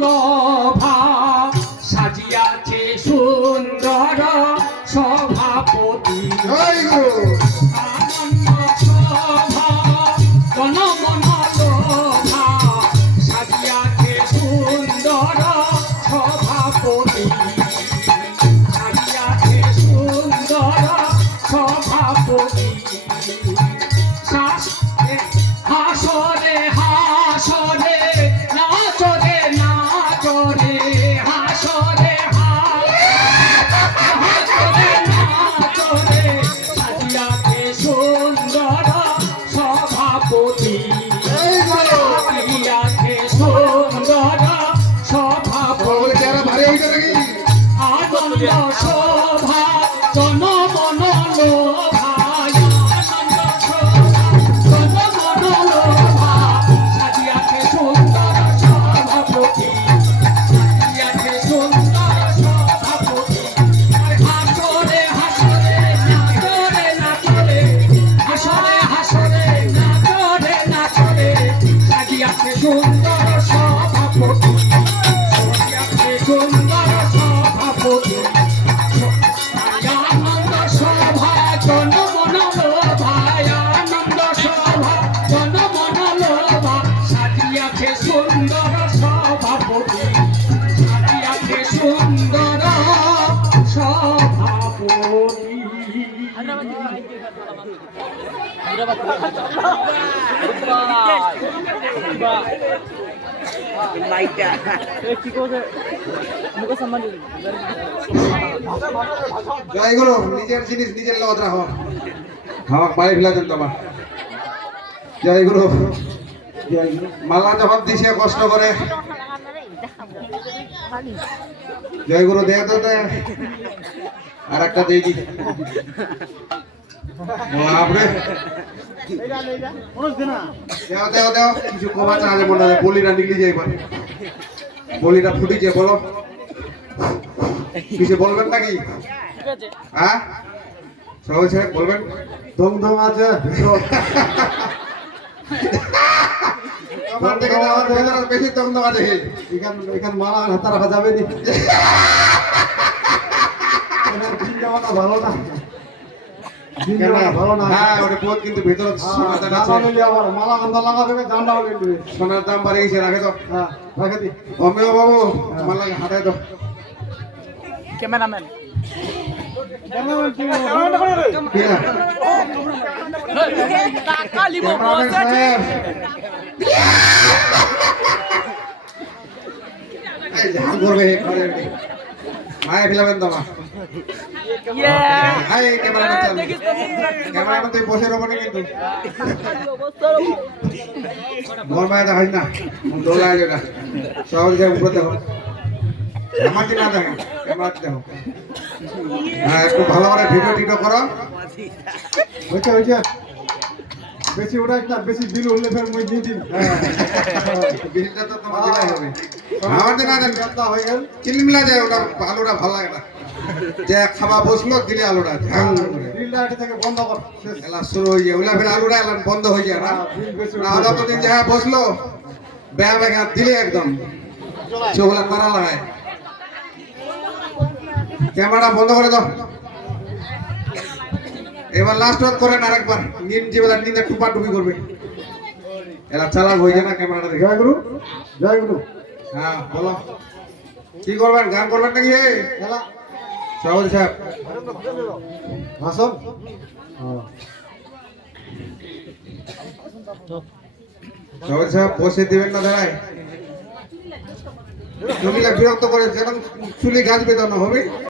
লোভা সাজিয়াছে সুন্দর সভাপতি আনন্দ শোভা জনমন লোভা সাজিয়াছে সুন্দর সভাপতি সাজিয়াছে সুন্দর সভাপতি হাসরে হাসরে নাচরে নাচরে হাসরে হাসরে নাচরে সাজিয়াছে সুন্দর সভাপতি সাজিয়াছে সুন্দর সভাপতি আনন্দ শোভা জনমন লোভা সুন্দর সভাপতি সুন্দর সভাপতি আনন্দ সভা জনমন লোভা আনন্দ সভা জনমন লোভা সাজিয়াছে সুন্দর সভাপতি সাজিয়াছে সুন্দর সভাপতি জয় গুরু নিজের জিনিস নিজের লগত রাখো হাওয়া পায়ে ফেলা দেন তোমার জয় গুরু মালা জবাব দিছে কষ্ট করে জয় গুরু দে তো আর একটা দিয়ে দি বাপরে দেও দেও দেও কিছু কমা চালে মনে হয় বলিটা নিকলি যাই পারে বলিটা ফুটিছে বলো কিছু বলবেন নাকি হ্যাঁ সবাই সাহেব বলবেন দম দম আছে আমার থেকে আমার ভেতরে বেশি দম দম আছে এখান মালা হাতে রাখা যাবে নি ভালো না ভালো না হ্যাঁ ওটা বহুত কিন্তু ভেতরে সোনার দাম আছে আবার মালা কান্দা লাগা দেবে দামটা বলে সোনার দাম বাড়ে গেছে রাখে তো হ্যাঁ রাখে দি অমিয় বাবু মালা হাতে দাও ক্যামেরাম্যান টাকা লিব মায়া ফেলাবেন তোমার ক্যামেরাম্যান তুই বসে রবো কিন্তু মোর মায়া দেখাস না দোলা যেটা সহজ যায় উপরে দেখো আমাকে না দেখো ক্যামেরাতে দেখো হ্যাঁ একটু ভালো করে ভিডিও টিডিও করো হয়েছে হয়েছে বেশি ওটাই না বেশি বিল হলে ফের মই দিয়ে দিন বিলটা তো তোমার দিলাই হবে আমাদের না দেন কথা হয়ে গেল চিলমিলা যায় ওটা আলুটা ভালো লাগে না যে খাবা বসলো দিলে আলুটা ঝাং করে বিলটা এটা থেকে বন্ধ কর শেষ এলা শুরু হয়ে যায় ওলা ফের আলুটা এলা বন্ধ হয়ে যায় না না হলে তো দিন যা বসলো বেয়া বেগা দিলে একদম চোখলা করা লাগায় ক্যামেরা বন্ধ করে দাও এবার লাস্ট ওয়ার্ক করেন আরেকবার নিন যে বেলা নিন্দে টুপা টুপি করবে এলা চালাক হয়ে যায় না ক্যামেরাটা দেখে জয় গুরু হ্যাঁ বলো কি করবেন গান করবেন নাকি এলা সভাপতি সাহেব হাসন সভাপতি সাহেব বসে দিবেন না দাঁড়ায় জমিলা বিরক্ত করে যেরকম চুলি গাছ বেতন হবে